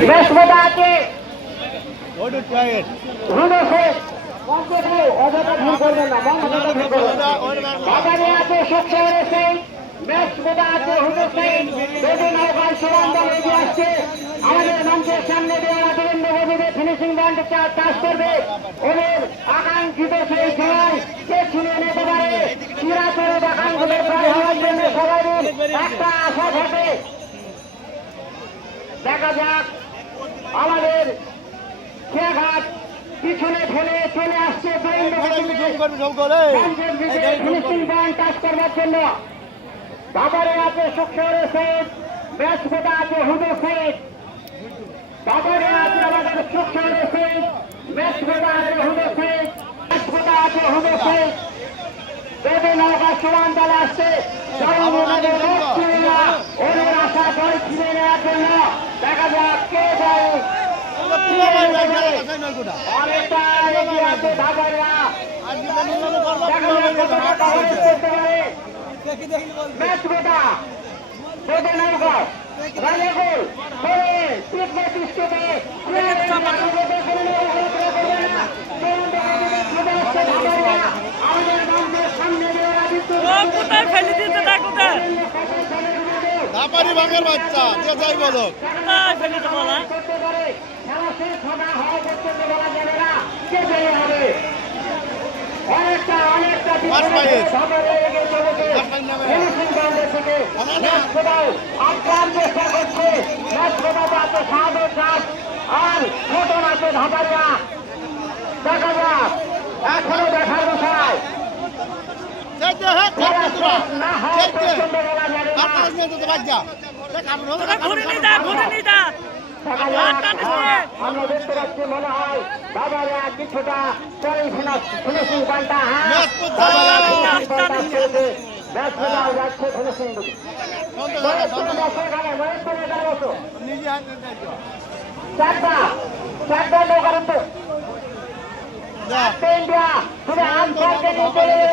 ব্যস্ততা আছে বাজারে আছে সবচেয়ে সেই ব্যস্ততা আছে হুসেন যদি নৌকার সমান দল এগিয়ে আসছে আমাদের মঞ্চের সামনে দেওয়া দেবেন্দ্র গভীরে ফিনিশিং ব্যান্ড কাজ করবে ওদের আকাঙ্ক্ষিত সেই সময় কে ছিনিয়ে নিতে পারে চিরাচরিত আকাঙ্ক্ষিত প্রায় হওয়ার জন্য সবাই একটা আশা থাকে দেখা যাক আমাদের খেয়াঘাট পিছনে ফেলে চলে আসছে ফিনিশিং ব্যান্ড কাজ করবার জন্য বাজারে আছে সুখশহরের সেট ব্যস্ততা আছে হুদো সেট বাজারে আছে আমাদের সুখশহরের সেট ব্যস্ততা আছে হুদো সেট ব্যস্ততা আছে হুদো সেট যদি নৌকা সমান দল আসছে ওদের আশা জয় ছিনে নেওয়ার জন্য দেখা যাক কে যায় অনেকটা এগিয়ে আছে বাজারেরা দেখা যাক ব্যস্ততা যদি নৌকা রাজাগোল দাপারি ভাঙের বাচ্চা যে যাই বলো অনেকটা আক্রান্ত চেষ্টা করছে আর ফোটন আছে ধাপারিয়া দেখা যাক এখনো দেখার বিষয় না হয় প্রচন্ড বলা যাবে আমরা দেখতে পাচ্ছি মনে হয় বাজারে কিছুটা ফিনিশিং পাল্টা যাচ্ছে ফিনিশিং চারটা নৌকার ইন্ডিয়া শুধু